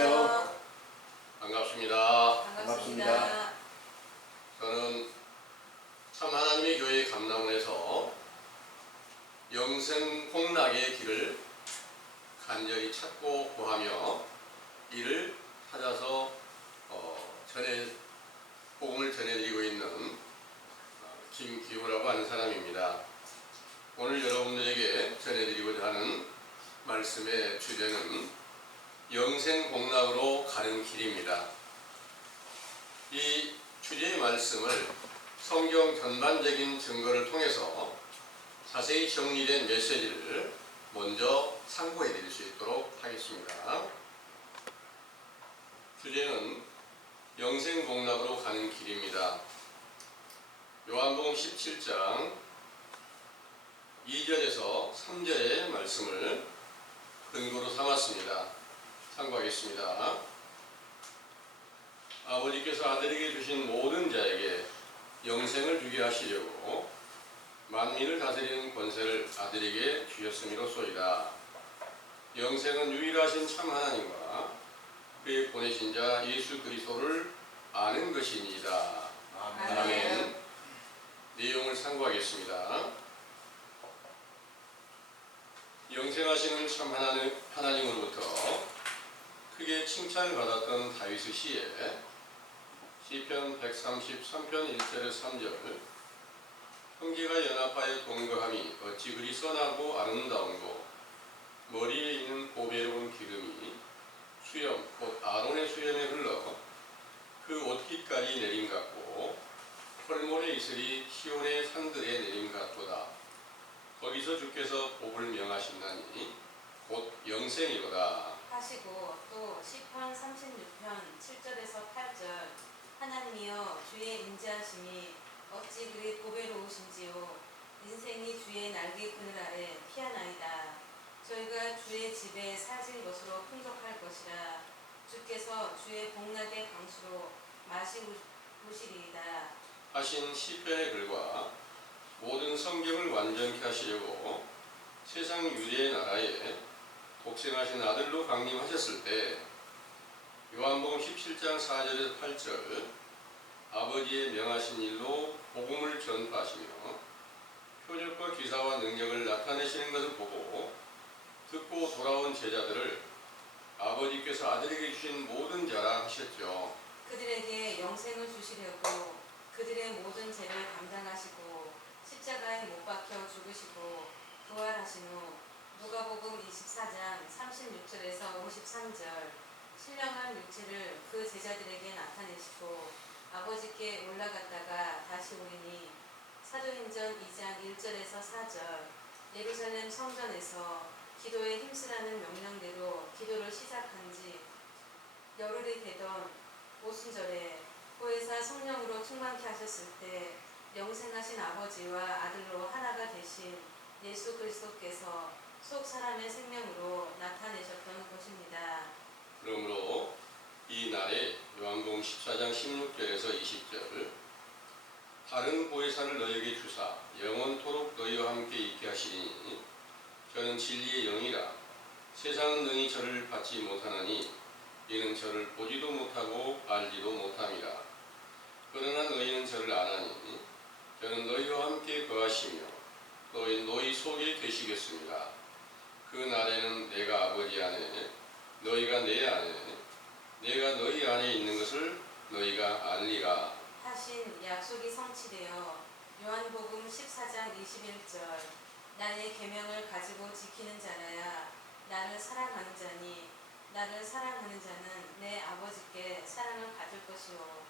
안녕하세요. 반갑습니다. 반갑습니다. 저는 참 하나님의 교회 감남원에서 영생 복락의 길을 간절히 찾고 구하며 이를 찾아서 복음을 전해드리고 있는 김기호라고 하는 사람입니다. 오늘 여러분들에게 전해드리고자 하는 말씀의 주제는 영생 복락으로 가는 길입니다. 이 주제의 말씀을 성경 전반적인 증거를 통해서 자세히 정리된 메시지를 먼저 참고해 드릴 수 있도록 하겠습니다. 주제는 영생 복락으로 가는 길입니다. 요한복음 17장 2절에서 3절의 말씀을 근거로 삼았습니다. 참고하겠습니다. 아버지께서 아들에게 주신 모든 자에게 영생을 주게 하시려고 만민을 다스리는 권세를 아들에게 주셨음이로소이다. 영생은 유일하신 참 하나님과 그의 보내신 자 예수 그리스도를 아는 것이니이다. 아멘. 내용을 참고하겠습니다. 영생하시는 참 하나님으로부터 크게 칭찬을 받았던 다윗의 시에 시편 133편 1절에 3절 형제가 연합하여 동거함이 어찌 그리 선하고 아름다운고 머리에 있는 보배로운 기름이 수염 곧 아론의 수염에 흘러 그 옷깃까지 내림 같고 펄모의 이슬이 시온의 산들에 내림 같도다. 거기서 주께서 복을 명하신다니 곧 영생이로다 하시고 또 시편 36편 7절에서 8절 하나님이여 주의 인자하심이 어찌 그리 보배로우신지요 인생이 주의 날개 그늘 아래 피하나이다. 저희가 주의 집에 사실 것으로 풍족할 것이라. 주께서 주의 복락의 강수로 마시우시리이다 하신 시편의 글과 모든 성경을 완전케 하시려고 세상 유대의 나라에 독생하신 아들로 강림하셨을 때 요한복음 17장 4절에서 8절 아버지의 명하신 일로 복음을 전파하시며 표적과 기사와 능력을 나타내시는 것을 보고 듣고 돌아온 제자들을 아버지께서 아들에게 주신 모든 자라 하셨죠. 그들에게 영생을 주시려고 그들의 모든 죄를 감당하시고 십자가에 못 박혀 죽으시고 부활하신 후 누가복음 24장 36절에서 53절 신령한 육체를 그 제자들에게 나타내시고 아버지께 올라갔다가 다시 오리니 사도행전 2장 1절에서 4절 예루살렘 성전에서 기도에 힘쓰라는 명령대로 기도를 시작한 지 열흘이 되던 오순절에 보혜사 성령으로 충만케 하셨을 때 영생하신 아버지와 아들로 하나가 되신 예수 그리스도께서 속 사람의 생명으로 나타내셨던 것입니다. 그러므로 이 날에 요한복음 14장 16절에서 20절 다른 보혜사를 너희에게 주사 영원토록 너희와 함께 있게 하시니 저는 진리의 영이라 세상은 능히 저를 받지 못하나니 이는 저를 보지도 못하고 알지도 못함이라. 그러나 너희는 저를 아나니 저는 너희와 함께 거하시며 너희 속에 계시겠습니다. 그 날에는 내가 아버지 안에 너희가 내 안에 내가 너희 안에 있는 것을 너희가 알리라 하신 약속이 성취되어 요한복음 14장 21절 나의 계명을 가지고 지키는 자라야 나를 사랑하는 자니 나를 사랑하는 자는 내 아버지께 사랑을 받을 것이요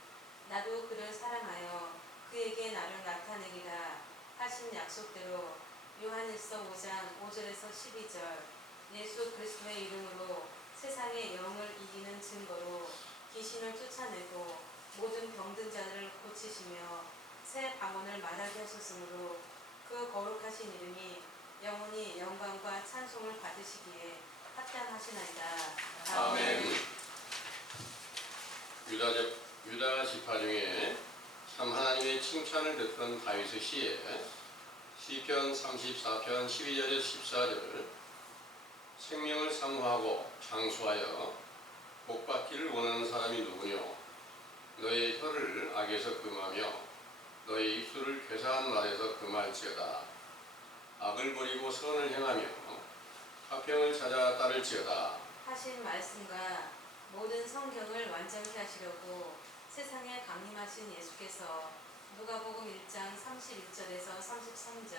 나도 그를 사랑하여 그에게 나를 나타내리라 하신 약속대로 요한일서 5장 5절에서 12절 예수 그리스도의 이름으로 세상의 영을 이기는 증거로 귀신을 쫓아내고 모든 병든 자를 고치시며 새 방언을 말하게 하셨으므로 그 거룩하신 이름이 영원히 영광과 찬송을 받으시기에 합당하시나이다. 아멘. 유다 지파 중에 참 하나님의 칭찬을 듣던 다윗의 시에 시편 34편 12절에서 14절 생명을 사모하고 장수하여 복받기를 원하는 사람이 누구뇨? 너의 혀를 악에서 금하며 너의 입술을 괴사한 말에서 금할지어다. 악을 버리고 선을 행하며 화평을 찾아 따를지어다. 하신 말씀과 모든 성경을 완전케 하시려고 세상에 강림하신 예수께서 누가복음 1장 31절에서 33절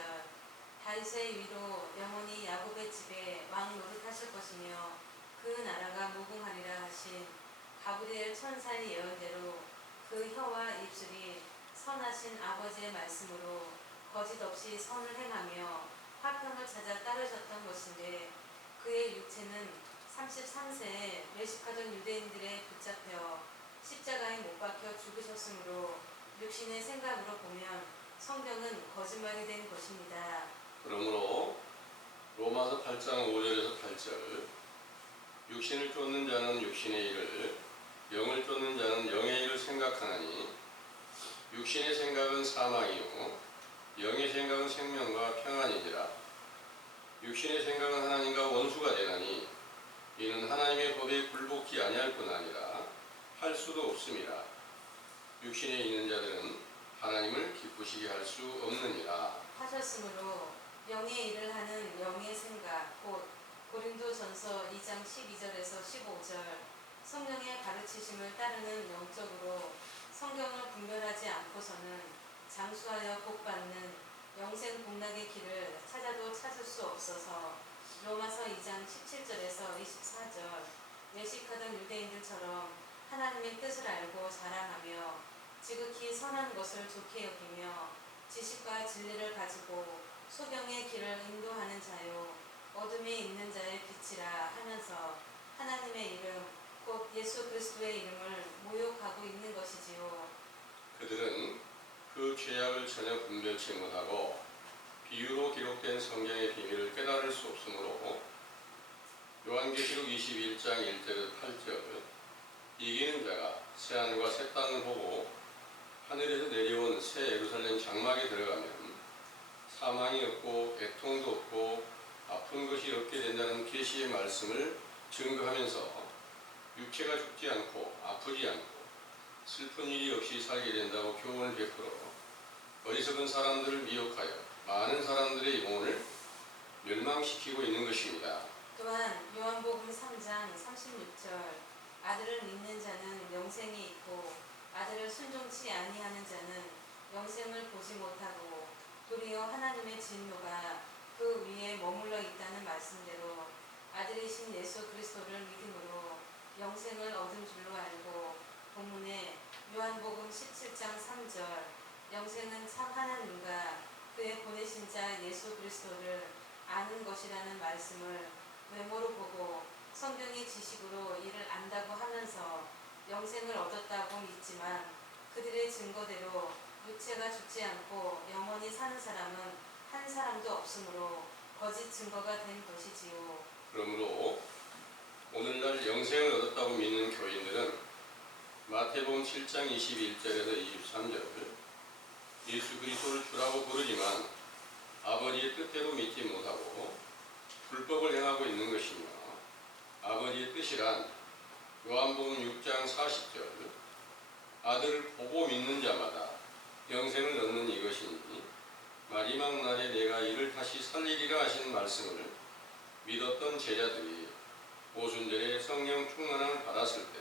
다윗의 위로 영원히 야곱의 집에 왕 노릇하실 것이며 그 나라가 무궁하리라 하신 가브리엘 천사의 예언대로 그 혀와 입술이 선하신 아버지의 말씀으로 거짓 없이 선을 행하며 화평을 찾아 따르셨던 것인데 그의 육체는 33세에 외식하던 유대인들에 붙잡혀 십자가에 못 박혀 죽으셨으므로 육신의 생각으로 보면 성경은 거짓말이 된 것입니다. 그러므로 로마서 8장 5절에서 8절 육신을 쫓는 자는 육신의 일을 영을 쫓는 자는 영의 일을 생각하나니 육신의 생각은 사망이요 영의 생각은 생명과 평안이니라. 육신의 생각은 하나님과 원수가 되나니 이는 하나님의 법에 굴복지 아니할 뿐 아니라 할 수도 없음이라. 육신에 있는 자들은 하나님을 기쁘시게 할 수 없느니라. 하셨으므로 영의 일을 하는 영의 생각 곧 고린도전서 2장 12절에서 15절 성령의 가르치심을 따르는 영적으로 성경을 분별하지 않고서는 장수하여 복받는 영생 복락의 길을 찾아도 찾을 수 없어서 로마서 2장 17절에서 24절 외식하던 유대인들처럼 하나님의 뜻을 알고 자랑하며 지극히 선한 것을 좋게 여기며 지식과 진리를 가지고 소경의 길을 인도하는 자요 어둠에 있는 자의 빛이라 하면서 하나님의 이름 곧 예수 그리스도의 이름을 모욕하고 있는 것이지요. 그들은 그 죄악을 전혀 분별치 못하고 비유로 기록된 성경의 비밀을 깨달을 수 없으므로 요한계시록 21장 1절에서 8절 이기는 자가 새하늘과 새 땅을 보고 하늘에서 내려온 새 예루살렘 장막에 들어가면 사망이 없고 애통도 없고 아픈 것이 없게 된다는 계시의 말씀을 증거하면서 육체가 죽지 않고 아프지 않고 슬픈 일이 없이 살게 된다고 교훈을 베풀어 어리석은 사람들을 미혹하여 많은 사람들의 영혼을 멸망시키고 있는 것입니다. 또한 요한복음 3장 36절 아들을 믿는 자는 영생이 있고 아들을 순종치 아니하는 자는 영생을 보지 못하고 도리어 하나님의 진노가 그 위에 머물러 있다는 말씀대로 아들이신 예수 그리스도를 믿음으로 영생을 얻은 줄로 알고 본문에 요한복음 17장 3절 영생은 참 하나님과 그의 보내신 자 예수 그리스도를 아는 것이라는 말씀을 외모로 보고 성경의 지식으로 이를 안다고 하면서 영생을 얻었다고 믿지만 그들의 증거대로 육체가 죽지 않고 영원히 사는 사람은 한 사람도 없으므로 거짓 증거가 된 것이지요. 그러므로 오늘날 영생을 얻었다고 믿는 교인들은 마태복음 7장 21절에서 23절 예수 그리스도를 주라고 부르지만 아버지의 뜻대로 믿지 못하고 불법을 행하고 있는 것이며 아버지의 뜻이란 요한복음 6장 40절 아들을 보고 믿는 자마다 영생을 얻는 이것이니 마지막 날에 내가 이를 다시 살리리라 하신 말씀을 믿었던 제자들이 오순절에 성령 충만함을 받았을 때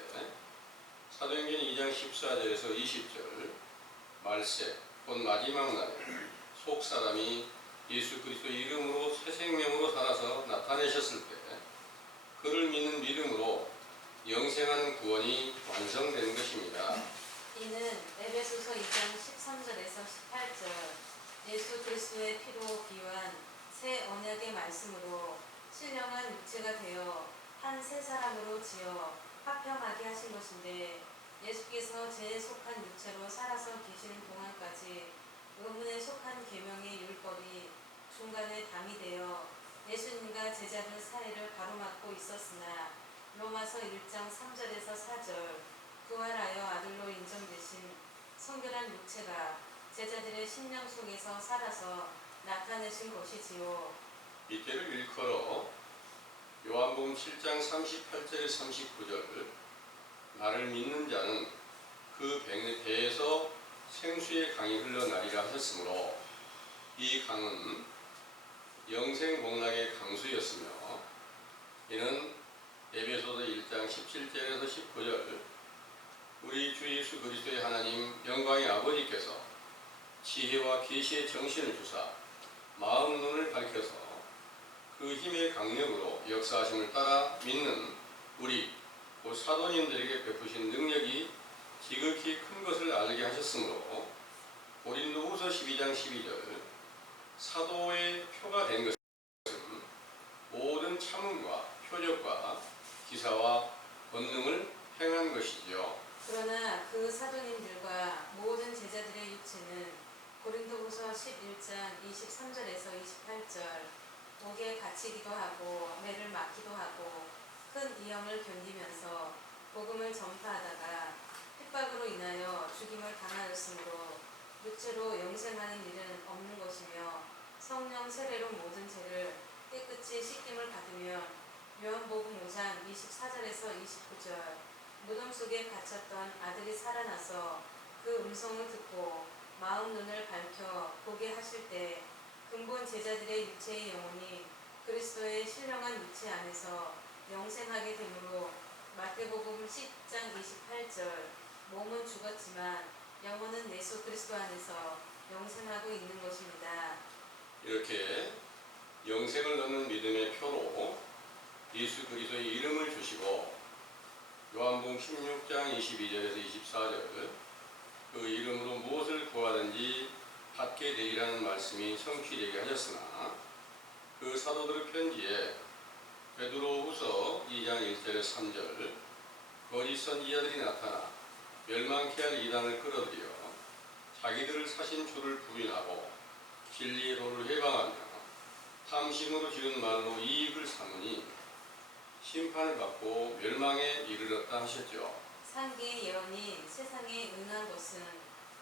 사도행전 2장 14절에서 20절 말세 곧 마지막 날에 속 사람이 예수 그리스도 이름으로 새 생명으로 살아서 나타내셨을 때 그를 믿는 믿음으로 영생하는 구원이 완성되는 것입니다. 이는 에베소서 2장 13절에서 18절 예수 그리스도의 피로 비유한 새 언약의 말씀으로 신령한 육체가 되어 한 새 사람으로 지어 화평하게 하신 것인데 예수께서 죄에 속한 육체로 살아서 계시는 동안까지 의문에 속한 계명의 율법이 중간에 담이 되어 예수님과 제자들 사이를 가로막고 있었으나 로마서 1장 3절에서 4절 부활하여 아들로 인정되신 성결한 육체가 제자들의 심령 속에서 살아서 나타내신 것이지요. 이때를 일컬어 요한복음 7장 38절에서 39절 나를 믿는 자는 그 배에서 생수의 강이 흘러나리라 하셨으므로 이 강은 영생복락의 강수였으며 이는 에베소서 1장 17절에서 19절 우리 주 예수 그리스도의 하나님 영광의 아버지께서 지혜와 계시의 정신을 주사 마음 눈을 밝혀서 그 힘의 강력으로 역사하심을 따라 믿는 우리 곧 사도님들에게 베푸신 능력이 지극히 큰 것을 알게 하셨으므로 고린도후서 12장 12절 사도의 표가 된 것은 모든 참음과 표적과 기사와 권능을 행한 것이지요. 그러나 그 사도님들과 모든 제자들의 육체는 고린도후서 11장 23절에서 28절 옥에 갇히기도 하고 매를 맞기도 하고 큰 이형을 견디면서 복음을 전파하다가 핍박으로 인하여 죽임을 당하였으므로 육체로 영생하는 일은 없는 것이며 성령 세례로 모든 죄를 깨끗이 씻김을 받으면 요한복음 5장 24절에서 29절 무덤 속에 갇혔던 아들이 살아나서 그 음성을 듣고 마음 눈을 밝혀 보게 하실 때 근본 제자들의 육체의 영혼이 그리스도의 신령한 육체 안에서 영생하게 되므로 마태복음 10장 28절 몸은 죽었지만 영혼은 예수 그리스도 안에서 영생하고 있는 것입니다. 이렇게 영생을 얻는 믿음의 표로 예수 그리스도의 이름을 주시고 요한복음 16장 22절에서 24절 그 이름으로 무엇을 구하든지 받게 되리라는 말씀이 성취되게 하셨으나 그 사도들의 편지에 베드로후서 2장 1절에서 3절 거짓 선지자들이 나타나 멸망케 할 이단을 끌어들여 자기들을 사신 주를 부인하고 진리의 도를 해방하며 탐심으로 지은 말로 이익을 삼으니 심판을 받고 멸망에 이르렀다 하셨죠. 상기의 예언이 세상에 응한 것은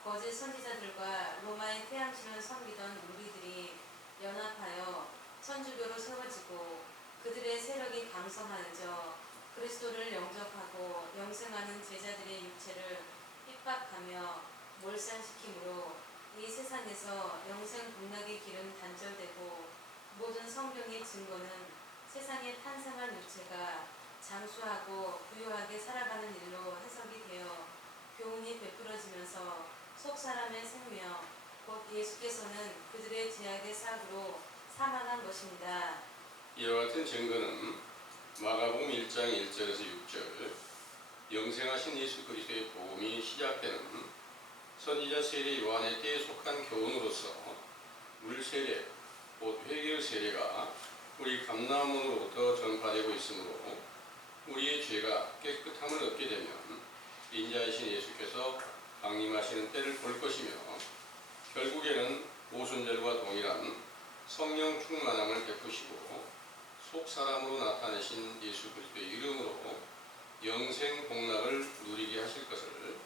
거짓 선지자들과 로마의 태양신을 섬기던 무리들이 연합하여 천주교로 세워지고 그들의 세력이 강성하여져 그리스도를 영접하고 영생하는 제자들의 육체를 핍박하며 몰살시키므로 이 세상에서 영생 복락의 길은 단절되고 모든 성경의 증거는 세상에 탄생한 육체가 장수하고 부유하게 살아가는 일로 해석이 되어 교훈이 베풀어지면서 속사람의 생명 곧 예수께서는 그들의 죄악의 삭으로 사망한 것입니다. 이와 같은 증거는 마가복음 1장 1절에서 6절 영생하신 예수 그리스도의 복음이 시작되는 선지자 세례 요한의 때에 속한 교훈으로서 물 세례 곧 회개의 세례가 우리 감람원으로부터 전파되고 있으므로 우리의 죄가 깨끗함을 얻게 되면 인자이신 예수께서 강림하시는 때를 볼 것이며 결국에는 오순절과 동일한 성령 충만함을 베푸시고 속사람으로 나타내신 예수 그리스도의 이름으로 영생 복락을 누리게 하실 것을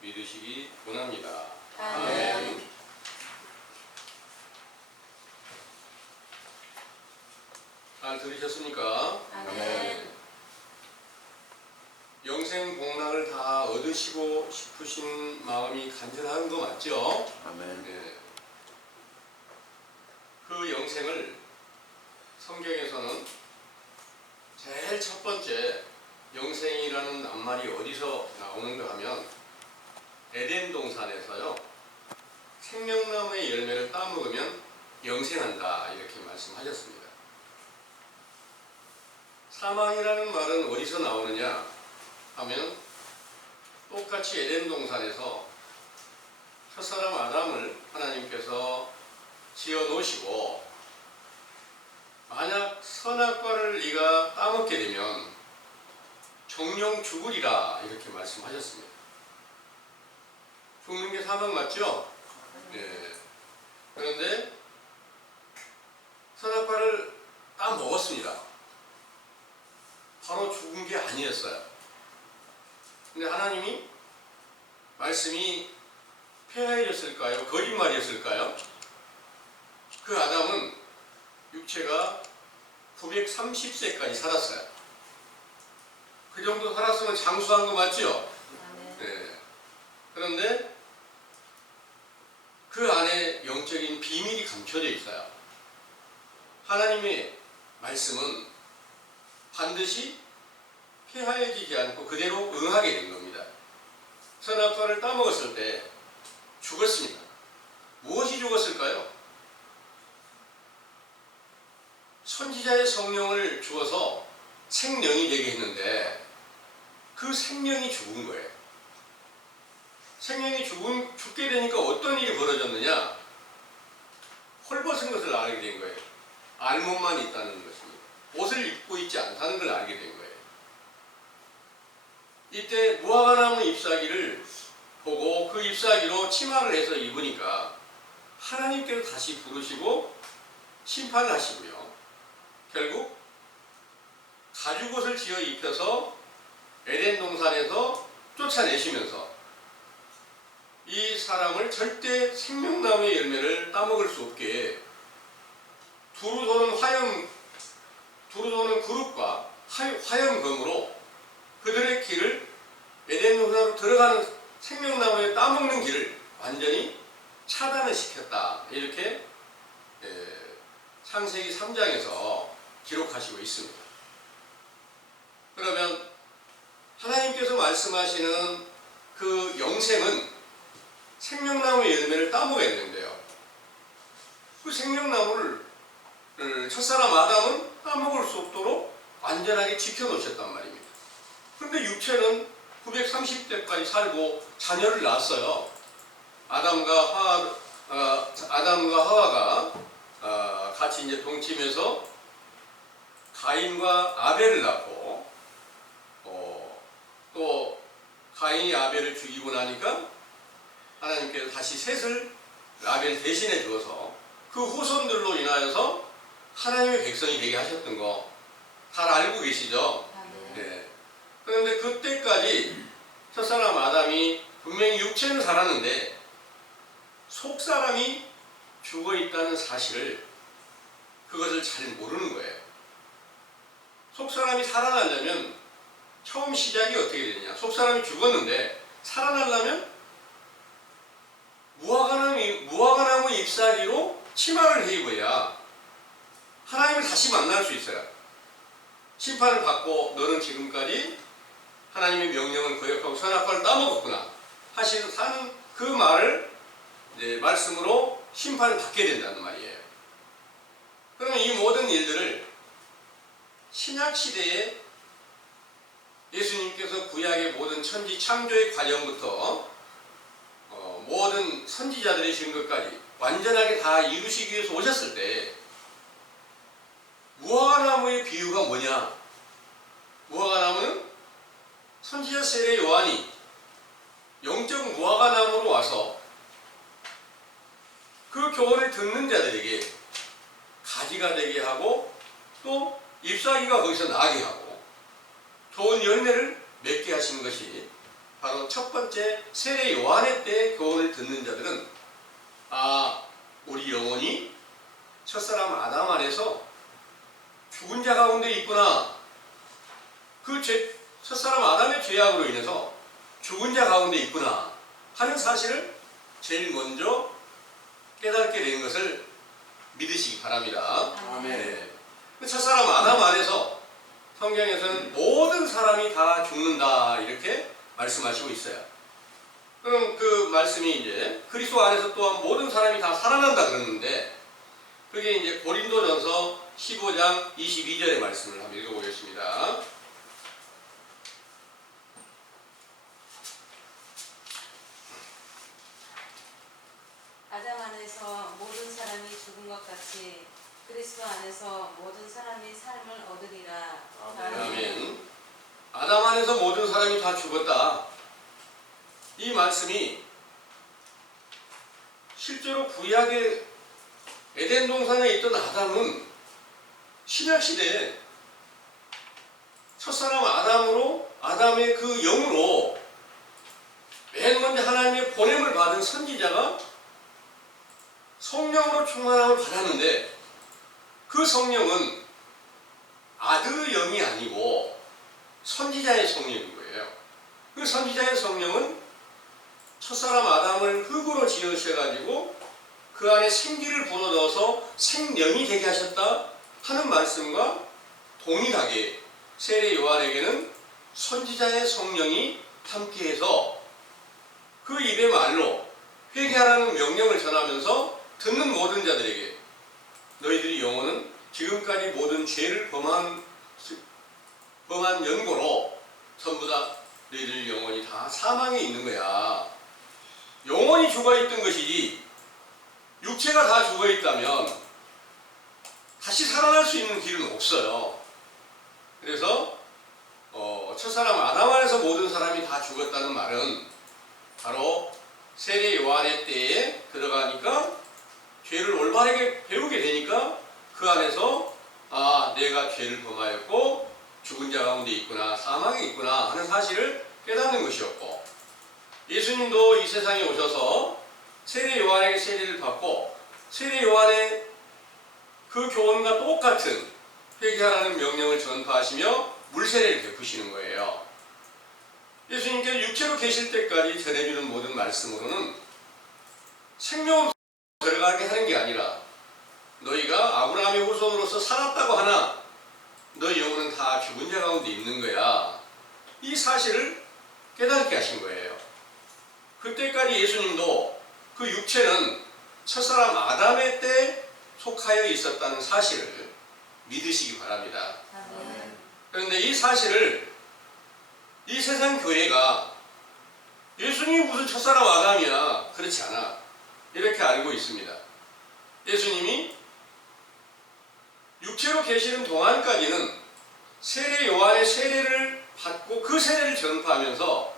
믿으시기 원합니다. 아멘. 잘 들으셨습니까? 아멘. 영생 복락을 다 얻으시고 싶으신 마음이 간절한 거 맞죠? 아멘. 네. 그 영생을 성경에서는 제일 첫 번째 영생이라는 낱말이 어디서 나오는가 하면 에덴 동산에서요. 생명나무의 열매를 따먹으면 영생한다 이렇게 말씀하셨습니다. 사망이라는 말은 어디서 나오느냐 하면 똑같이 에덴 동산에서 첫사람 아담을 하나님께서 지어 놓으시고 만약 선악과를 네가 따먹게 되면 정령 죽으리라 이렇게 말씀하셨습니다. 죽는 게 사망 맞죠? 네. 그런데 선악과를 따먹었습니다. 바로 죽은 게 아니었어요. 근데 하나님이 말씀이 폐하였을까요? 거짓말이었을까요? 그 아담은 육체가 930세까지 살았어요. 그 정도 살았으면 장수한 거 맞죠? 아멘. 네. 그런데 그 안에 영적인 비밀이 감춰져 있어요. 하나님의 말씀은 반드시 폐하여지지 않고 그대로 응하게 된 겁니다. 선악과를 따먹었을 때 죽었습니다. 무엇이 죽었을까요? 선지자의 성령을 주어서 생명이 되게 했는데 그 생명이 죽은 거예요. 생명이 죽게 되니까 어떤 일이 벌어졌느냐? 헐벗은 것을 알게 된 거예요. 알몸만 있다는 것입니다. 옷을 입고 있지 않다는 걸 알게 된 거예요. 이때 무화과나무 잎사귀를 보고 그 잎사귀로 치마를 해서 입으니까 하나님께서 다시 부르시고 심판을 하시고요. 결국 가죽옷을 지어 입혀서 에덴 동산에서 쫓아내시면서 이 사람을 절대 생명나무의 열매를 따먹을 수 없게 두루 도는 그룹과 화염검으로 그들의 길을 에덴 동산으로 들어가는 생명나무에 따먹는 길을 완전히 차단을 시켰다. 이렇게 창세기 3장에서 기록하시고 있습니다. 그러면 하나님께서 말씀하시는 그 영생은 생명나무의 열매를 따먹어야 되는데요. 그 생명나무를 첫사람 아담은 따먹을 수 없도록 완전하게 지켜놓으셨단 말입니다. 그런데 육체는 930대까지 살고 자녀를 낳았어요. 아담과 하와가 같이 이제 동침해서 가인과 아벨을 낳고 또 가인이 아벨을 죽이고 나니까 하나님께서 다시 셋을 아벨 대신해 주어서 그 후손들로 인하여서 하나님의 백성이 되게 하셨던 거 잘 알고 계시죠? 네. 그런데 그때까지 첫사람 아담이 분명히 육체는 살았는데 속사람이 죽어 있다는 사실을 그것을 잘 모르는 거예요. 속사람이 살아나려면 처음 시작이 어떻게 되느냐? 속사람이 죽었는데 살아나려면 무화과나무 잎사귀로 치마를 입어야 하나님을 다시 만날 수 있어요. 심판을 받고 너는 지금까지 하나님의 명령을 거역하고 선악과를 따먹었구나 하는 그 말을 말씀으로 심판을 받게 된다는 말이에요. 그러면 이 모든 일들을 신약 시대에 예수님께서 구약의 모든 천지 창조의 과정부터 모든 선지자들의 증거까지 완전하게 다 이루시기 위해서 오셨을 때 무화과나무의 비유가 뭐냐? 무화과나무는 선지자 세례 요한이 영적 무화과나무로 와서 그 교훈을 듣는 자들에게 가지가 되게 하고 또 잎사귀가 거기서 나게 하고 좋은 열매를 맺게 하신 것이 바로 첫 번째 세례 요한의 때 교훈을 듣는 자들은 우리 영혼이 첫사람 아담 안에서 죽은 자 가운데 있구나. 그 첫사람 아담의 죄악으로 인해서 죽은 자 가운데 있구나 하는 사실을 제일 먼저 깨닫게 된 것을 믿으시기 바랍니다. 아멘. 네. 첫사람 아담 안에서 성경에서는 모든 사람이 다 죽는다 이렇게 말씀하시고 있어요. 그럼 그 말씀이 이제 그리스도 안에서 또한 모든 사람이 다 살아난다 그러는데 그게 이제 고린도전서 15장 22절의 말씀을 한번 읽어보겠습니다. 아담 안에서 모든 사람이 죽은 것 같이 그리스도 안에서 모든 사람이 삶을 얻으리라. 아멘. 아담 안에서 모든 사람이 다 죽었다. 이 말씀이 실제로 구약의 에덴 동산에 있던 아담은 신약 시대에 첫사람 아담의 그 영으로 맨 먼저 하나님의 보냄을 받은 선지자가 성령으로 충만함을 받았는데 그 성령은 아들의 영이 아니고 선지자의 성령인 거예요. 그 선지자의 성령은 첫사람 아담을 흙으로 지으셔가지고 그 안에 생기를 불어넣어서 생명이 되게 하셨다 하는 말씀과 동일하게 세례 요한에게는 선지자의 성령이 함께해서 그 입의 말로 회개하라는 명령을 전하면서 듣는 모든 자들에게 너희들이 영혼은 지금까지 모든 죄를 범한 연고로 전부 다 너희들 영혼이 다 사망에 있는 거야. 영혼이 죽어있던 것이지 육체가 다 죽어있다면 다시 살아날 수 있는 길은 없어요. 그래서 첫사람 아담 안에서 모든 사람이 다 죽었다는 말은 바로 세례 요한의 때에 들어가니까 죄를 올바르게 배우게 되니까 그 안에서 내가 죄를 범하였고 죽은 자 가운데 있구나, 사망에 있구나 하는 사실을 깨닫는 것이었고, 예수님도 이 세상에 오셔서 세례 요한에게 세례를 받고 세례 요한의 그 교훈과 똑같은 회개하라는 명령을 전파하시며 물세례를 베푸시는 거예요. 예수님께서 육체로 계실 때까지 전해주는 모든 말씀으로는 생명을 들어가게 하는 게 아니라 너희가 아브라함의 후손으로서 살았다고 하나 너희 영혼은 다 죽은 자 가운데 있는 거야. 이 사실을 깨닫게 하신 거예요. 그때까지 예수님도 그 육체는 첫사람 아담의 때 속하여 있었다는 사실을 믿으시기 바랍니다. 그런데 이 사실을 이 세상 교회가 예수님이 무슨 첫사람 아담이야, 그렇지 않아, 이렇게 알고 있습니다. 예수님이 육체로 계시는 동안까지는 세례 요한의 세례를 받고 그 세례를 전파하면서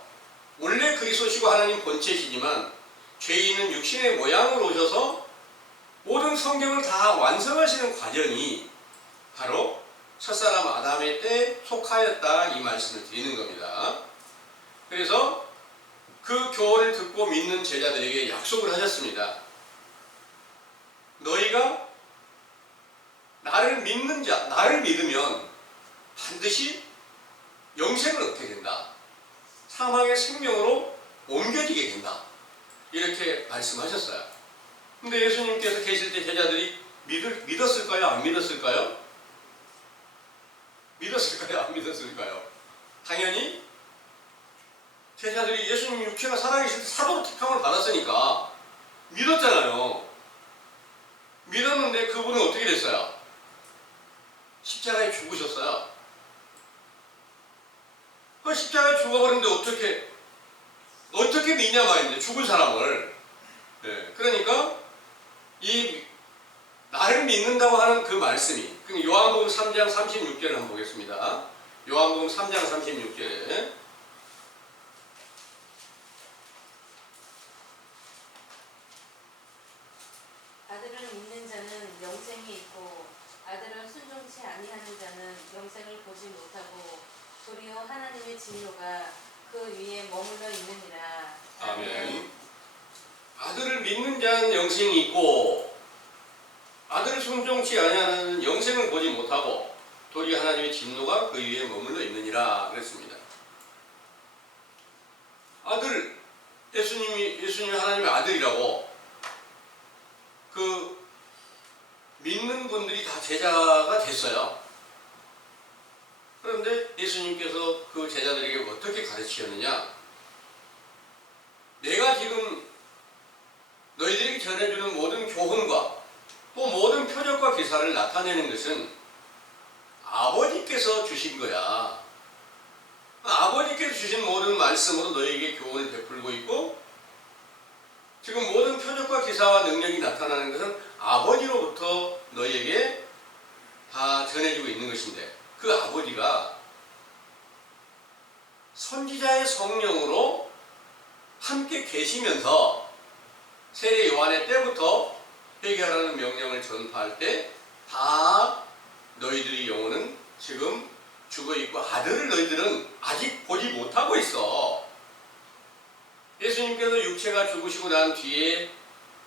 원래 그리스도시고 하나님 본체시지만 죄 있는 육신의 모양으로 오셔서 모든 성경을 다 완성하시는 과정이 바로 첫사람 아담의 때 속하였다, 이 말씀을 드리는 겁니다. 그래서 그 교훈을 듣고 믿는 제자들에게 약속을 하셨습니다. 너희가 나를 믿는 자, 나를 믿으면 반드시 영생을 얻게 된다. 사망의 생명으로 옮겨지게 된다. 이렇게 말씀하셨어요. 근데 예수님께서 계실 때 제자들이 믿었을까요? 안 믿었을까요? 믿었을까요? 안 믿었을까요? 당연히 제자들이 예수님 육체가 살아계실 때 사도로 택함을 받았으니까 믿었잖아요. 믿었는데 그분은 어떻게 됐어요? 십자가에 죽으셨어요. 그 십자가에 죽어버렸는데 어떻게 믿냐 말인데, 죽은 사람을. 네, 그러니까 이 나를 믿는다고 하는 그 말씀이, 요한복음 3장 36절을 한번 보겠습니다. 요한복음 3장 36절에 아들을 믿는 자는 영생이 있고 아들을 순종치 아니하는 자는 영생을 보지 못하고 도리어 하나님의 진노가 그 위에 머물러 있느니라. 아멘. 아들을 믿는 자는 영생이 있고 아들을 순종치 아니하는 영생을 보지 못하고 도리어 하나님의 진노가 그 위에 머물러 있느니라 그랬습니다. 아들, 예수님이 하나님의 아들이라고 그 믿는 분들이 다 제자가 됐어요. 그런데 예수님께서 그 제자들에게 어떻게 가르치셨느냐? 내가 지금 너희들에게 전해주는 모든 교훈과 또 모든 표적과 기사를 나타내는 것은 아버지께서 주신 거야. 아버지께서 주신 모든 말씀으로 너희에게 교훈을 베풀고 있고, 지금 모든 표적과 기사와 능력이 나타나는 것은 아버지로부터 너희에게 다 전해지고 있는 것인데, 그 아버지가 선지자의 성령으로 함께 계시면서 세례 요한의 때부터 회개하라는 명령을 전파할 때 다 너희들의 영혼은 지금 죽어있고 아들을 너희들은 아직 보지 못하고 있어. 예수님께서 육체가 죽으시고 난 뒤에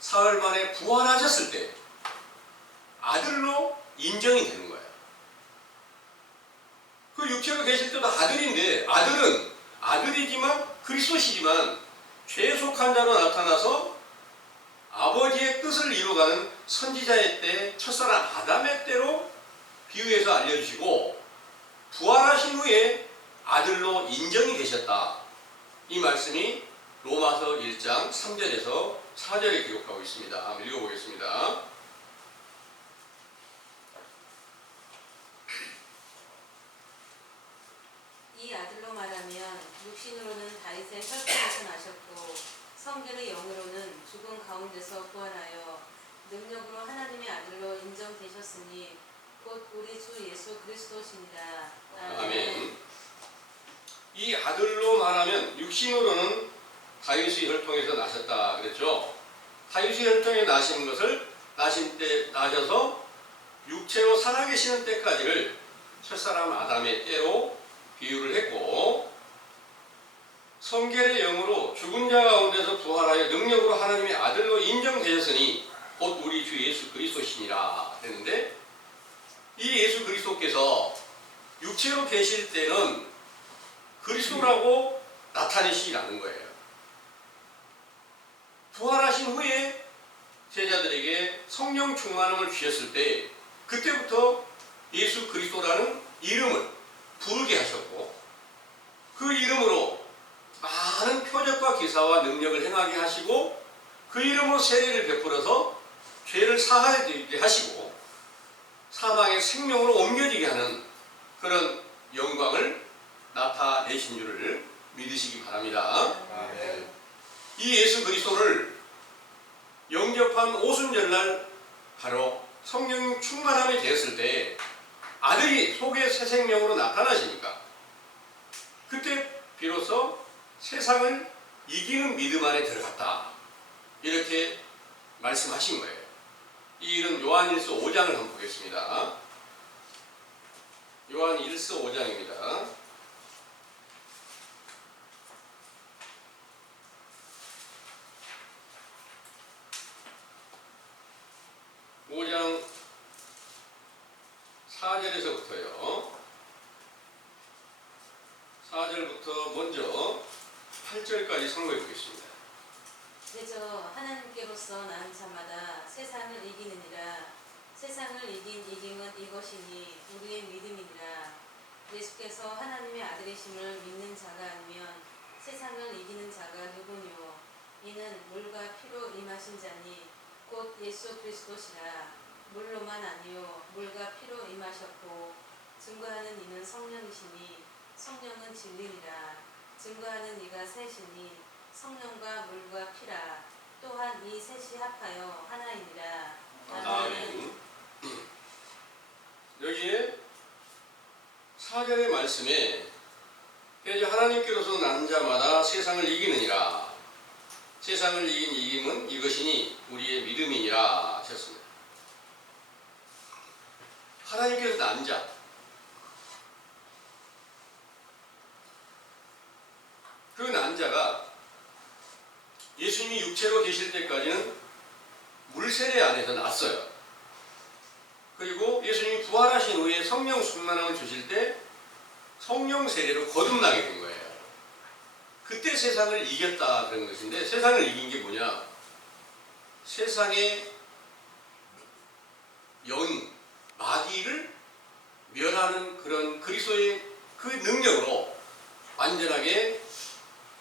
사흘 만에 부활하셨을 때 아들로 인정이 되는 거예요. 그 그 육체로 계실 때도 아들인데 아들은 아들이지만 그리스도시지만 죄에 속한 자로 나타나서 아버지의 뜻을 이루어가는 선지자의 때 첫사람 아담의 때로 비유해서 알려주시고 부활하신 후에 아들로 인정이 되셨다. 이 말씀이 로마서 1장 3절에서 4절에 기록하고 있습니다. 한번 읽어보겠습니다. 이 아들로 말하면 육신으로는 다윗의 혈통에서 나셨고 성결의 영으로는 죽은 가운데서 부활하여 능력으로 하나님의 아들로 인정되셨으니 곧 우리 주 예수 그리스도시니라. 아멘. 이 아들로 말하면 육신으로는 다윗의 혈통에서 나셨다 그랬죠. 다윗의 혈통에 나신 것을 나셔서 육체로 살아계시는 때까지를 첫사람 아담의 때로 비유를 했고 성결의 영으로 죽은 자 가운데서 부활하여 능력으로 하나님의 아들로 인정되셨으니 곧 우리 주 예수 그리스도시니라 했는데 이 예수 그리스도께서 육체로 계실 때는 그리스도라고 나타내시지 않는 거예요. 부활하신 후에 제자들에게 성령 충만함을 주셨을 때 그때부터 예수 그리스도라는 이름을 부르게 하셨고 그 이름으로 많은 표적과 기사와 능력을 행하게 하시고 그 이름으로 세례를 베풀어서 죄를 사하게 하시고 사망의 생명으로 옮겨지게 하는 그런 영광을 나타내신 줄을 믿으시기 바랍니다. 아멘. 이 예수 그리스도를 영접한 오순절날 바로 성령 충만함이 되었을 때 아들이 속에 새 생명으로 나타나시니까 그때 비로소 세상을 이기는 믿음 안에 들어갔다. 이렇게 말씀하신 거예요. 이 일은 요한일서 5장을 한번 보겠습니다. 요한일서 5장입니다. 오 장 4절에서부터요. 4절부터 먼저 8절까지 선고해 보겠습니다. 그저 하나님께로서 나는 자마다 세상을 이기느니라. 세상을 이긴 이김은 이것이니 우리의 믿음이니라. 예수께서 하나님의 아들이심을 믿는 자가 아니면 세상을 이기는 자가 누구뇨? 이는 물과 피로 임하신 자니 곧 예수 그리스도시라. 물로만 아니요 물과 피로 임하셨고 증거하는 이는 성령이시니 성령은 진리니라. 증거하는 이가 셋이니 성령과 물과 피라. 또한 이 셋이 합하여 하나이니라. 아멘. 여기에 4절의 말씀에 이제 하나님께로서 난 자마다 세상을 이기느니라. 세상을 이긴 이김은 이것이니 우리의 믿음이니라 하셨습니다. 하나님께서 난 자, 그 난 자가 예수님이 육체로 계실 때까지는 물세례 안에서 났어요. 그리고 예수님이 부활하신 후에 성령 충만함을 주실 때 성령 세례로 거듭나게 된 거예요. 그때 세상을 이겼다 그런 것인데 세상을 이긴 게 뭐냐? 세상의 영, 마귀를 멸하는 그런 그리스도의 그 능력으로 완전하게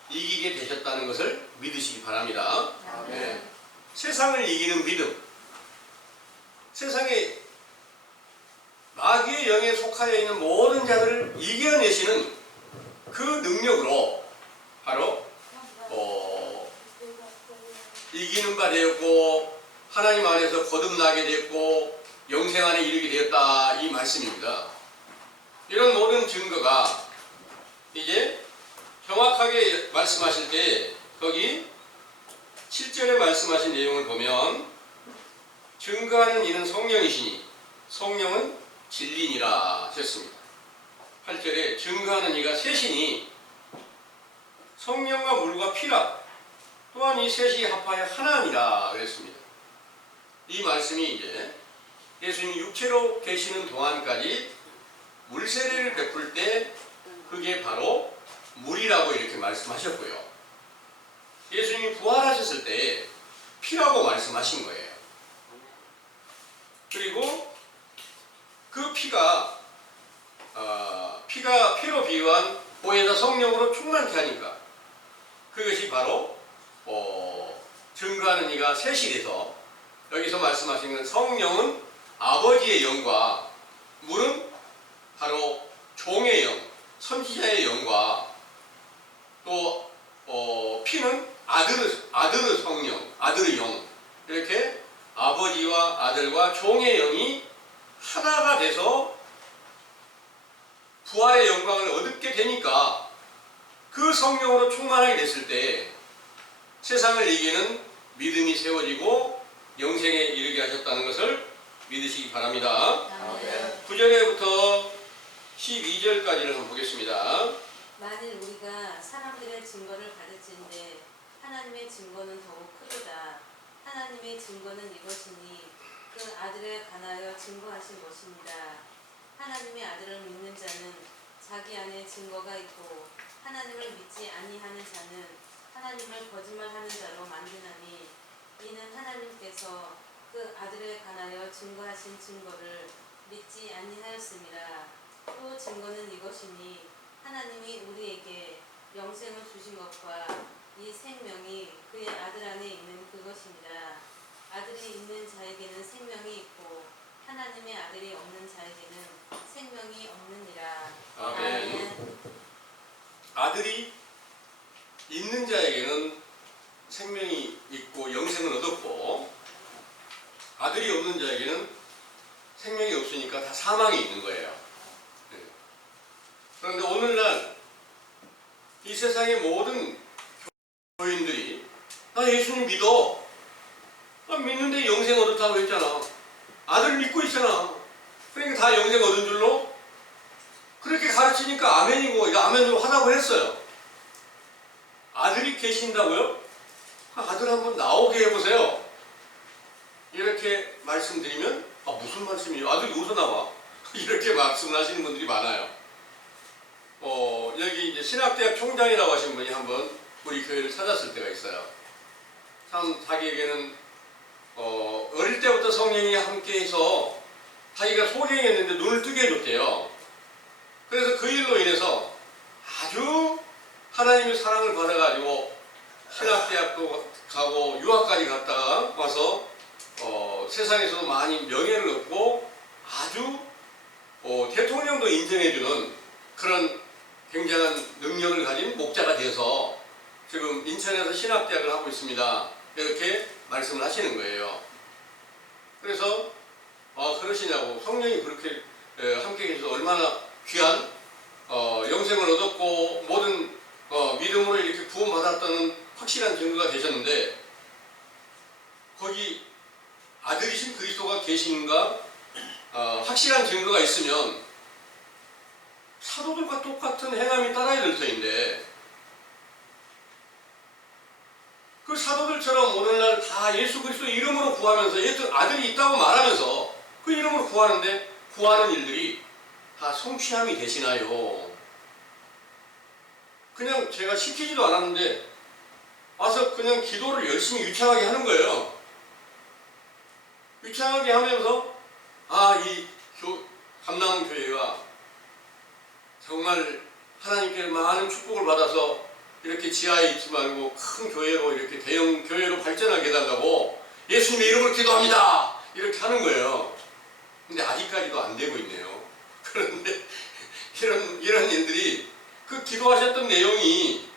이기게 되셨다는 것을 믿으시기 바랍니다. 네. 세상을 이기는 믿음, 세상에 마귀의 영에 속하여 있는 모든 자들을 이겨내시는 그 능력으로 바로 이기는 바 되었고 하나님 안에서 거듭나게 되었고 영생 안에 이르게 되었다 이 말씀입니다. 이런 모든 증거가 이제 정확하게 말씀하실 때 거기 7절에 말씀하신 내용을 보면 증거하는 이는 성령이시니 성령은 진리니라 하셨습니다. 8절에 증거하는 이가 셋이니 성령과 물과 피라. 또한 이 셋이 합하여 하나니라 그랬습니다. 이 말씀이 이제 예수님 육체로 계시는 동안까지 물 세례를 베풀 때 그게 바로 물이라고 이렇게 말씀하셨고요. 예수님이 부활하셨을 때 피라고 말씀하신 거예요. 그리고 그 피가 피로 비유한 보혜사 성령으로 충만케 하니까 그것이 바로 증거하는 이가 셋이 돼서 여기서 말씀하시는 성령은 아버지의 영과 물은 바로 종의 영, 선지자의 영과 또 피는 아들의 성령, 아들의 영, 이렇게 아버지와 아들과 종의 영이 하나가 돼서 부활의 영광을 얻게 되니까 그 성령으로 충만하게 됐을 때 세상을 이기는 믿음이 세워지고 영생에 이르게 하셨다는 것을 믿으시기 바랍니다. 아멘. 9절에부터 12절까지를 한번 보겠습니다. 만일 우리가 사람들의 증거를 받을진대 하나님의 증거는 더욱 크도다. 하나님의 증거는 이것이니 그 아들에 관하여 증거하신 것입니다. 하나님의 아들을 믿는 자는 자기 안에 증거가 있고 하나님을 믿지 아니하는 자는 하나님을 거짓말하는 자로 만드나니 이는 하나님께서 그 아들에 관하여 증거하신 증거를 믿지 아니하였습니다. 또 증거는 이것이니 하나님이 우리에게 영생을 주신 것과 이 생명이 그의 아들 안에 있는 그것입니다. 아들이 있는 자에게는 생명이 있고 하나님의 아들이 없는 자에게는 생명이 없느니라. 아멘. 아들이 있는 자에게는 생명이 있고 영생을 얻었고 아들이 없는 자에게는 생명이 없으니까 다 사망이 있는 거예요. 그런데 오늘날 이 세상의 모든 교인들이 나 예수님 믿어. 나 믿는데 영생 얻었다고 했잖아. 아들 믿고 있잖아. 그러니까 다 영생 얻은 줄로 그렇게 가르치니까 아멘이고 이거 아멘으로 하라고 했어요. 아들이 계신다고요? 아들 한번 나오게 해보세요. 이렇게 말씀드리면 무슨 말씀이에요? 아들이 어디서 나와? 이렇게 말씀을 하시는 분들이 많아요. 여기 이제 신학대학 총장이라고 하신 분이 한번 우리 교회를 찾았을 때가 있어요. 참 자기에게는 어릴 때부터 성령이 함께해서 자기가 소경이었는데 눈을 뜨게 해줬대요. 그래서 그 일로 인해서 아주 하나님의 사랑을 받아가지고 신학대학도 가고 유학까지 갔다가 와서 세상에서도 많이 명예를 얻고 아주 대통령도 인정해주는 그런 굉장한 능력을 가진 목자가 되어서 지금 인천에서 신학대학을 하고 있습니다. 이렇게 말씀을 하시는 거예요. 그래서 그러시냐고 성령이 그렇게 함께 계셔서 얼마나 귀한 영생을 얻었고 모든 믿음으로 이렇게 구원받았다는 확실한 증거가 되셨는데 거기 아들이신 그리스도가 계신가 확실한 증거가 있으면 사도들과 똑같은 행함이 따라야 될 터인데 그 사도들처럼 오늘날 다 예수 그리스도 이름으로 구하면서 아들이 있다고 말하면서 그 이름으로 구하는데 구하는 일들이 다 성취함이 되시나요? 그냥 제가 시키지도 않았는데 와서 그냥 기도를 열심히 유창하게 하는 거예요. 유창하게 하면서 이 감남교회가 정말 하나님께 많은 축복을 받아서 이렇게 지하에 있지 말고 큰 교회로 이렇게 대형 교회로 발전하게 해달라고 예수님의 이름으로 기도합니다. 이렇게 하는 거예요. 근데 아직까지도 안 되고 있네요. 그런데 이런 일들이 그 기도하셨던 내용이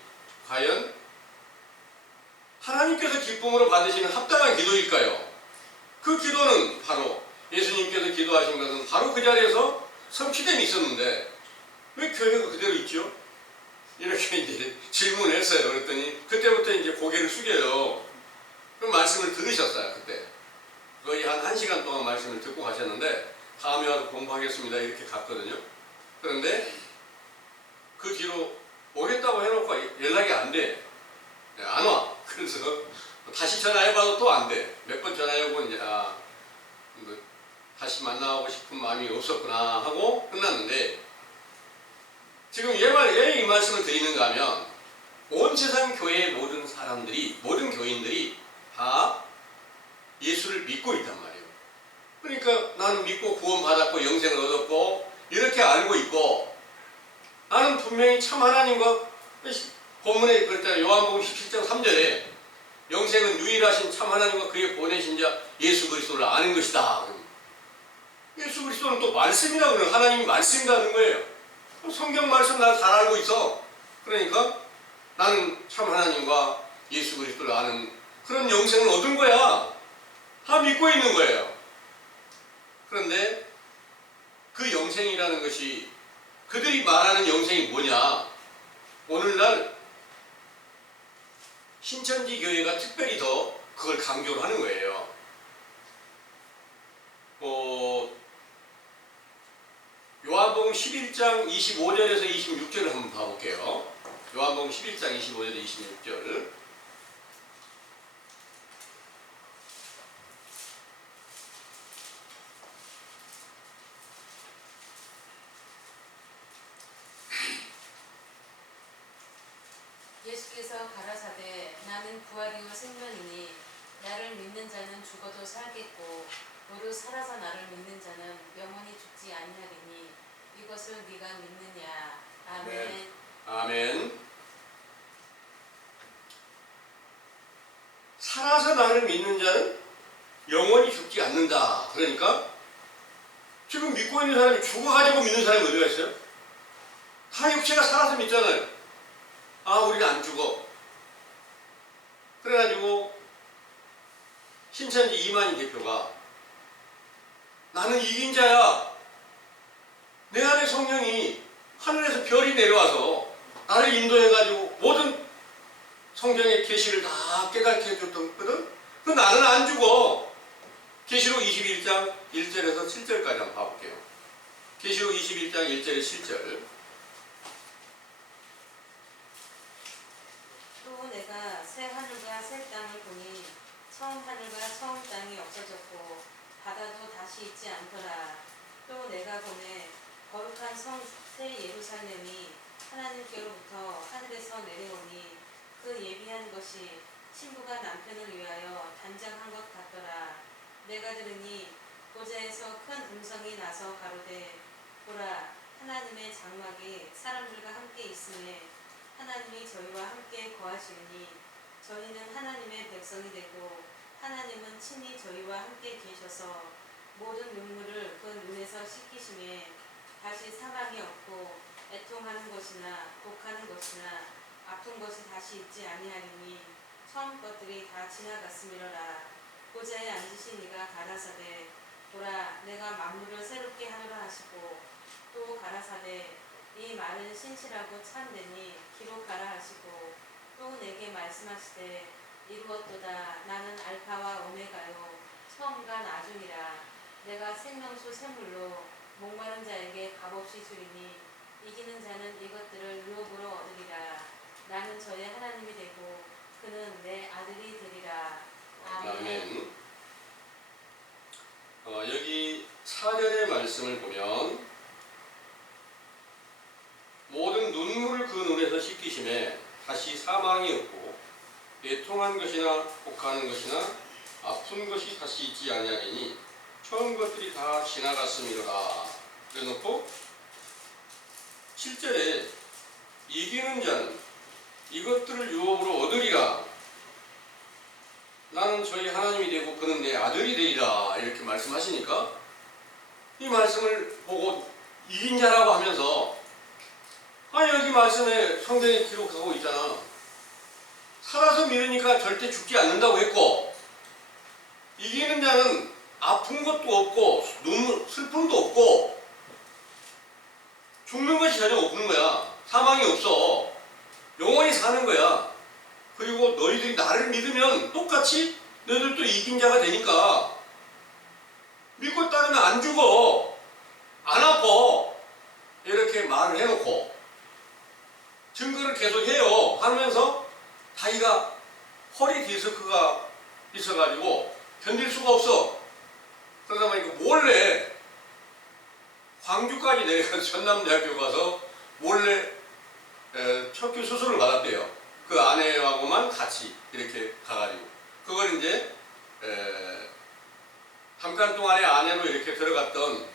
과연 하나님께서 기쁨으로 받으시는 합당한 기도일까요? 그 기도는 바로 예수님께서 기도하신 것은 바로 그 자리에서 성취됨이 있었는데 왜 교회가 그대로 있죠? 이렇게 이제 질문을 했어요. 그랬더니 그때부터 이제 고개를 숙여요. 그 말씀을 들으셨어요. 그때 거의 한 1시간 동안 말씀을 듣고 가셨는데 다음에 와서 공부하겠습니다. 이렇게 갔거든요. 그런데 그 뒤로 오겠다고 해놓고 연락이 안 돼. 안 와. 그래서 다시 전화해봐도 또 안 돼. 몇 번 전화해보고 이제 다시 만나고 싶은 마음이 없었구나 하고 끝났는데 지금 왜 이 말씀을 드리는가 하면 온 세상 교회의 모든 사람들이, 모든 교인들이 다 예수를 믿고 있단 말이에요. 그러니까 나는 믿고 구원받았고 영생을 얻었고 이렇게 알고 있고, 나는 분명히 참 하나님과, 본문에 그랬잖아요. 요한복음 17장 3절에 영생은 유일하신 참 하나님과 그의 보내신 자 예수 그리스도를 아는 것이다. 예수 그리스도는 또 말씀이라 그래요. 하나님이 말씀이라는 거예요. 성경 말씀 나 잘 알고 있어. 그러니까 나는 참 하나님과 예수 그리스도를 아는 그런 영생을 얻은 거야. 다 믿고 있는 거예요. 그런데 그 영생이라는 것이, 그들이 말하는 영생이 뭐냐? 오늘날 신천지 교회가 특별히 더 그걸 강조를 하는 거예요. 요한복음 11장 25절에서 26절을 한번 봐볼게요. 요한복음 11장 25절에서 26절. 예수께서 가라사대 나는 부활이요 생명이니 나를 믿는 자는 죽어도 살겠고 무릇 살아서 나를 믿는 자는 영원히 죽지 아니하리니 이것을 네가 믿느냐. 아멘. 네. 아멘. 살아서 나를 믿는 자는 영원히 죽지 않는다. 그러니까 지금 믿고 있는 사람이 죽어가지고 믿는 사람이 어디가 있어요? 다 육체가 살아서 믿잖아요. 아, 우리는 안 죽어. 그래가지고 신천지 이만희 대표가 나는 이긴 자야. 내 안에 성령이 하늘에서 별이 내려와서 나를 인도해가지고 모든 성경의 계시를 다 깨닫게 해줬거든. 그 나는 안 죽어. 계시록 21장 1절에서 7절까지 한번 봐볼게요. 계시록 21장 1절에 7절. 또 내가 새 하늘과 새 땅을 보니 처음 하늘과 처음 땅이 없어졌고 바다도 다시 있지 않더라. 또 내가 보매 거룩한 성 새 예루살렘이 하나님께로부터 하늘에서 내려오니 그 예비한 것이 신부가 남편을 위하여 단장한 것 같더라. 내가 들으니 보좌에서 큰 음성이 나서 가로되 보라, 하나님의 장막이 사람들과 함께 있음에 하나님이 저희와 함께 거하시니 저희는 하나님의 백성이 되고 하나님은 친히 저희와 함께 계셔서 모든 눈물을 그 눈에서 씻기심에 다시 사망이 없고 애통하는 것이나 곡하는 것이나 아픈 것이 다시 있지 아니하리니 처음 것들이 다 지나갔음이로라. 보좌에 앉으신 이가 가라사대 보라, 내가 만물을 새롭게 하노라 하시고 또 가라사대 이 말은 신실하고 참되니 기록하라 하시고 또 내게 말씀하시되 이루었도다. 나는 알파와 오메가요 처음과 나중이라. 내가 생명수 샘물로 목마른 자에게 값없이 주리니 이기는 자는 이것들을 유업으로 얻으리라. 나는 저의 하나님이 되고 그는 내 아들이 되리라. 아멘. 여기 4절의 말씀을 보면 모든 눈물을 그 눈에서 씻기심에 다시 사망이 없고 애통한 것이나 곡하는 것이나 아픈 것이 다시 있지 아니하리니 처음 것들이 다 지나갔음이로라. 그래놓고 7절에 이기는 자는 이것들을 유업으로 얻으리라. 나는 저희 하나님이 되고 그는 내 아들이 되리라. 이렇게 말씀하시니까 이 말씀을 보고 이긴 자라고 하면서 여기 말씀에 성경에 기록하고 있잖아. 살아서 믿으니까 절대 죽지 않는다고 했고 이기는 자는 아픈 것도 없고 눈물, 슬픔도 없고 죽는 것이 전혀 없는 거야. 사망이 없어. 영원히 사는 거야. 그리고 너희들이 나를 믿으면 똑같이 너희들도 이긴 자가 되니까 믿고 따르면 안 죽어. 안 아파. 이렇게 말을 해놓고 증거를 계속 해요. 하면서 자기가 허리 디스크가 있어가지고 견딜 수가 없어. 그러다 보니까 몰래 광주까지 내려가서 전남대학교 가서 몰래 척추 수술을 받았대요. 그 아내하고만 같이 이렇게 가가지고 그걸 이제 잠깐 동안에 아내로 이렇게 들어갔던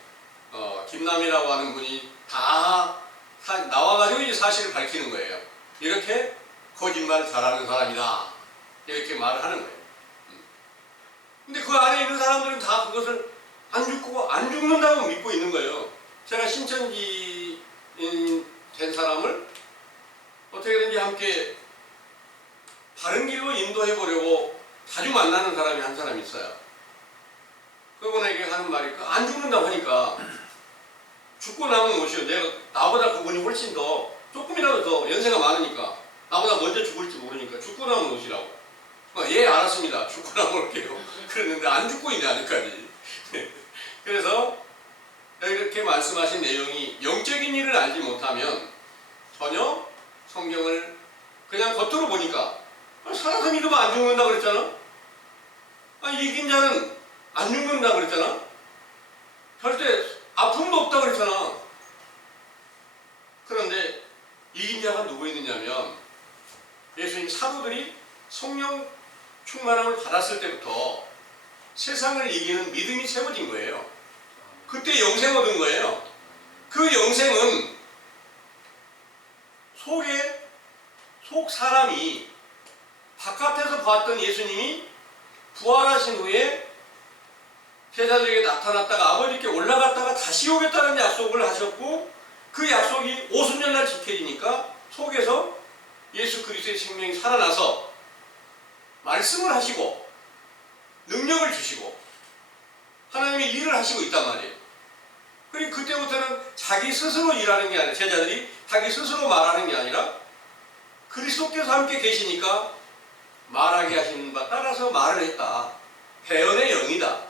김남이라고 하는 분이 다 나와가지고 이제 사실을 밝히는 거예요. 이렇게 거짓말을 잘하는 사람이다. 이렇게 말을 하는 거예요. 근데 그 안에 있는 사람들은 다 그것을 안 죽는다고 믿고 있는 거예요. 제가 신천지인 된 사람을 어떻게든지 함께 바른 길로 인도해 보려고 자주 만나는 사람이 한 사람이 있어요. 그분에게 하는 말이 안 죽는다고 하니까 죽고 나면 오시오. 나보다 그분이 훨씬 더 조금이라도 더 연세가 많으니까 나보다 먼저 죽을지 모르니까 죽고 나면 오시라고. 예, 알았습니다. 죽고 나면 올게요. 그랬는데 안 죽고 있네 아직까지. 그래서 이렇게 말씀하신 내용이 영적인 일을 알지 못하면 전혀 성경을 그냥 겉으로 보니까 살아서 믿으면 안 죽는다 그랬잖아. 이긴 자는 안 죽는다 그랬잖아. 절대 아픔도 없다 그랬잖아. 그런데 이긴 자가 누구 있느냐면 예수님 사도들이 성령 충만함을 받았을 때부터 세상을 이기는 믿음이 세워진 거예요. 그때 영생 얻은 거예요. 그 영생은 속 사람이 바깥에서 봤던 예수님이 부활하신 후에 제자들에게 나타났다가 아버지께 올라갔다가 다시 오겠다는 약속을 하셨고 그 약속이 오순절날 지켜지니까 속에서 예수 그리스도의 생명이 살아나서 말씀을 하시고 능력을 주시고 하나님의 일을 하시고 있단 말이에요. 그리고 그때부터는 자기 스스로 일하는 게 아니라 제자들이 자기 스스로 말하는 게 아니라 그리스도께서 함께 계시니까 말하게 하시는 바 따라서 말을 했다. 배언의 영이다.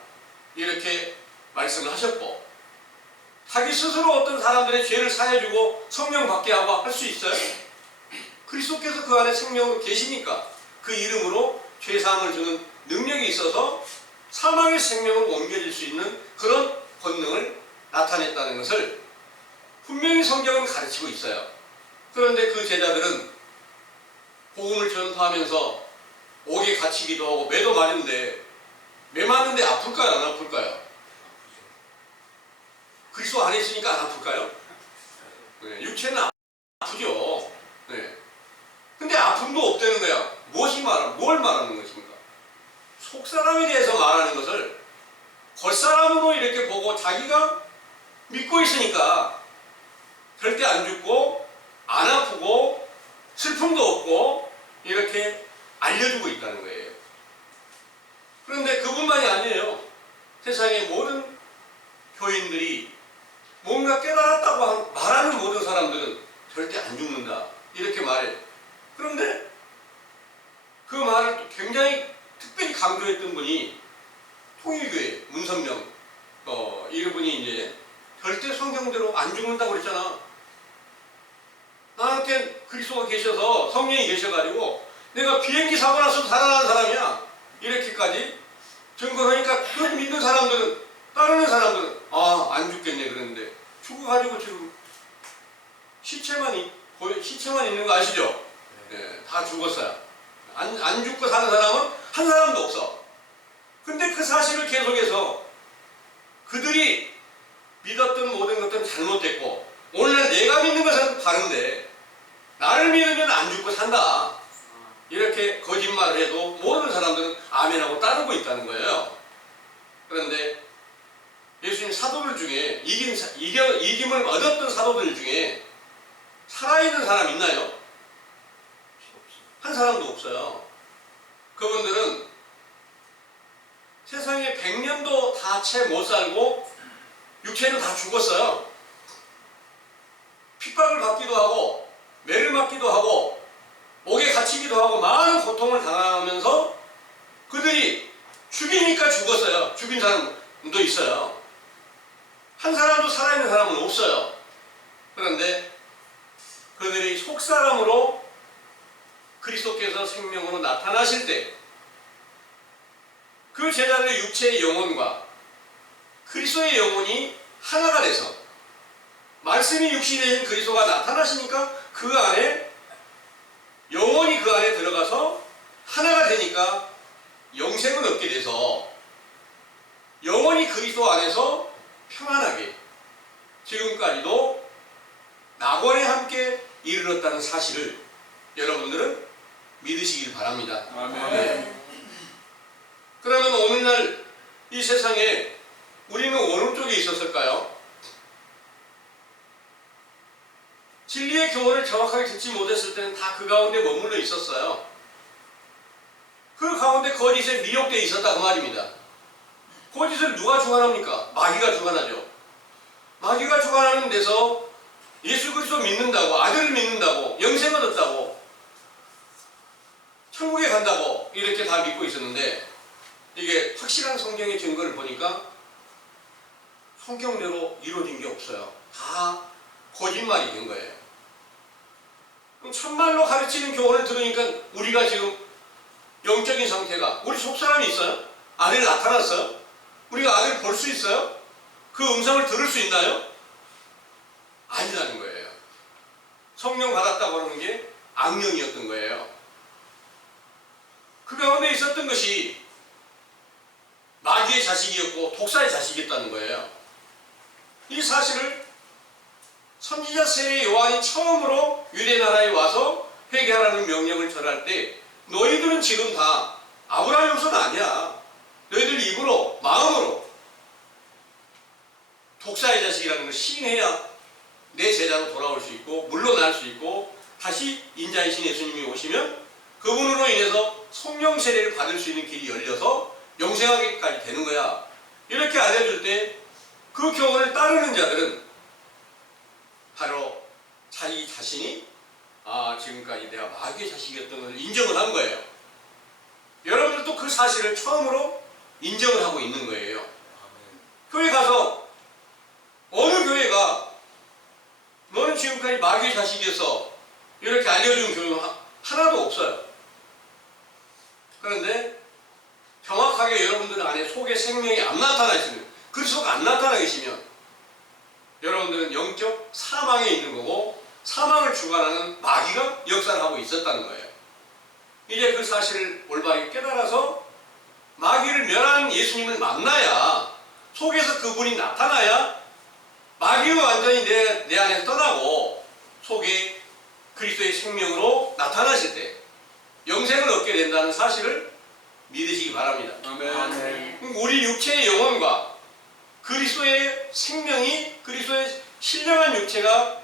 이렇게 말씀을 하셨고 자기 스스로 어떤 사람들의 죄를 사해주고 성령 받게 하고 할 수 있어요? 그리스도께서 그 안에 생명으로 계시니까 그 이름으로 죄사함을 주는 능력이 있어서 사망의 생명으로 옮겨질 수 있는 그런 권능을 나타냈다는 것을 분명히 성경은 가르치고 있어요. 그런데 그 제자들은 복음을 전파하면서 옥에 갇히기도 하고 매도 맞는데 매 맞는데 아플까요? 안 아플까요? 그리스도 안에 있으니까 안 아플까요? 네, 육체는 아프죠. 네. 근데 아픔도 없다는 거야. 뭘 말하는 것입니까? 속사람에 대해서 말하는 것을 겉사람으로 이렇게 보고 자기가 믿고 있으니까 절대 안 죽고 안 아프고 슬픔도 없고 이렇게 알려주고 있다는 거예요. 그런데 그뿐만이 아니에요. 세상의 모든 교인들이 뭔가 깨달았다고 말하는 모든 사람들은 절대 안 죽는다 이렇게 말해요. 그런데 그 말을 또 굉장히 특별히 강조했던 분이 통일교회 문선명 이분이 이제 절대 성경대로 안 죽는다고 그랬잖아. 나한테 그리스도가 계셔서 성령이 계셔가지고 내가 비행기 사고 나서 살아난 사람이야 이렇게까지 증거하니까 그 믿는 사람들은 따르는 사람들은 안 죽겠네 그랬는데 죽어가지고 지금 시체만 있는 거 아시죠? 네, 다 죽었어요. 안 죽고 사는 사람은 한 사람도 없어. 근데 그 사실을 계속해서 그들이 믿었던 모든 것들은 잘못됐고 오늘날 내가 믿는 것은 바른데 나를 믿으면 안 죽고 산다. 이렇게 거짓말을 해도 모든 사람들은 아멘하고 따르고 있다는 거예요. 그런데 예수님 사도들 중에 이김을 얻었던 사도들 중에 살아있는 사람 있나요? 한 사람도 없어요. 그분들은 세상에 100년도 다 채 못 살고 육체는 다 죽었어요. 핍박을 받기도 하고 매를 맞기도 하고 옥에 갇히기도 하고 많은 고통을 당하면서 그들이 죽이니까 죽었어요. 죽인 사람도 있어요. 한 사람도 살아있는 사람은 없어요. 그런데 그들이 속사람으로 그리스도께서 생명으로 나타나실 때 그 제자들의 육체의 영혼과 그리스도의 영혼이 하나가 돼서 말씀이 육신이 되신 그리스도가 나타나시니까 그 안에 영원히 그 안에 들어가서 하나가 되니까 영생을 얻게 돼서 영원히 그리스도 안에서 평안하게 지금까지도 낙원에 함께 이르렀다는 사실을 여러분들은 믿으시길 바랍니다. 아멘. 그러면 오늘날 이 세상에 우리는 어느 쪽에 있었을까요? 진리의 교훈을 정확하게 듣지 못했을 때는 다 그 가운데 머물러 있었어요. 그 가운데 거짓에 미혹되어 있었다 그 말입니다. 거짓을 누가 주관합니까? 마귀가 주관하죠. 마귀가 주관하는 데서 예수 그리스도 믿는다고, 아들을 믿는다고, 영생을 얻었다고, 천국에 간다고 이렇게 다 믿고 있었는데 이게 확실한 성경의 증거를 보니까 성경대로 이루어진 게 없어요. 다 거짓말이 된 거예요. 그럼 참말로 가르치는 교훈을 들으니까 우리가 지금 영적인 상태가, 우리 속사람이 있어요? 아들 나타났어요? 우리가 아들 볼 수 있어요? 그 음성을 들을 수 있나요? 아니라는 거예요. 성령 받았다고 하는 게 악령이었던 거예요. 그 가운데 있었던 것이 마귀의 자식이었고 독사의 자식이었다는 거예요. 이 사실을 선지자 세례 요한이 처음으로 유대 나라에 와서 회개하라는 명령을 전할 때 너희들은 지금 다 아브라함 후손 아니야. 너희들 입으로 마음으로 독사의 자식이라는 걸 시인해야 내 제자로 돌아올 수 있고 물러날 수 있고 다시 인자이신 예수님이 오시면 그분으로 인해서 성령 세례를 받을 수 있는 길이 열려서 영생하기까지 되는 거야. 이렇게 알려줄 때 그 교훈을 따르는 자들은 바로 자기 자신이 지금까지 내가 마귀의 자식이었던 것을 인정을 한 거예요. 여러분들도 그 사실을 처음으로 인정을 하고 있는 거예요. 교회 가서 어느 교회가 너는 지금까지 마귀의 자식이어서 이렇게 알려주는 교회는 하나도 없어요. 그런데 정확하게 여러분들 안에 속에 생명이 안 나타나 있으면, 그리스도가 안 나타나 계시면 여러분들은 영적 사망에 있는 거고 사망을 주관하는 마귀가 역사를 하고 있었다는 거예요. 이제 그 사실을 올바르게 깨달아서 마귀를 멸하는 예수님을 만나야, 속에서 그분이 나타나야 마귀가 완전히 내 안에서 떠나고 속에 그리스도의 생명으로 나타나실 때 영생을 얻게 된다는 사실을 믿으시기 바랍니다. 아멘. 우리 육체의 영혼과 그리스도의 생명이, 그리스도의 신령한 육체가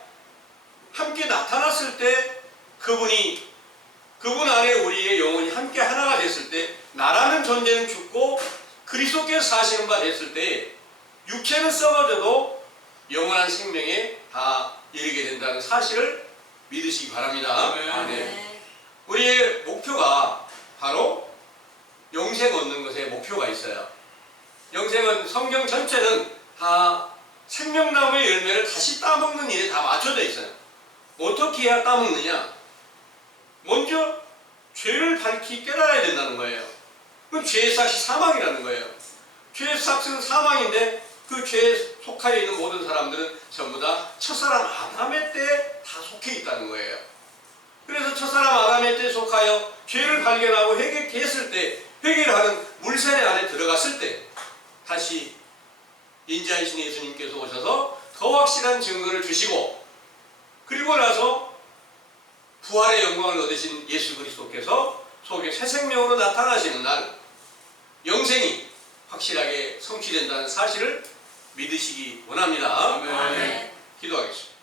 함께 나타났을 때 그분 안에 우리의 영혼이 함께 하나가 됐을 때 나라는 존재는 죽고 그리스도께서 사시는 바 됐을 때 육체는 썩어져도 영원한 생명에 다 이르게 된다는 사실을 믿으시기 바랍니다. 아멘. 우리의 목표가 바로 영생 얻는 것에 목표가 있어요. 영생은 성경 전체는 다 생명나무의 열매를 다시 따먹는 일에 다 맞춰져 있어요. 어떻게 해야 따먹느냐? 먼저 죄를 밝히 깨달아야 된다는 거예요. 그럼 죄의 삭이 사망이라는 거예요. 죄의 삭은 사망인데 그 죄에 속하여 있는 모든 사람들은 전부 다 첫사람 아담의 때에 다 속해 있다는 거예요. 그래서 첫사람 아담의 때에 속하여 죄를 발견하고 회개했을 때, 회개를 하는 물세례 안에 들어갔을 때 다시 인자이신 예수님께서 오셔서 더 확실한 증거를 주시고, 그리고 나서 부활의 영광을 얻으신 예수 그리스도께서 속에 새 생명으로 나타나시는 날 영생이 확실하게 성취된다는 사실을 믿으시기 원합니다. 아멘. 기도하겠습니다.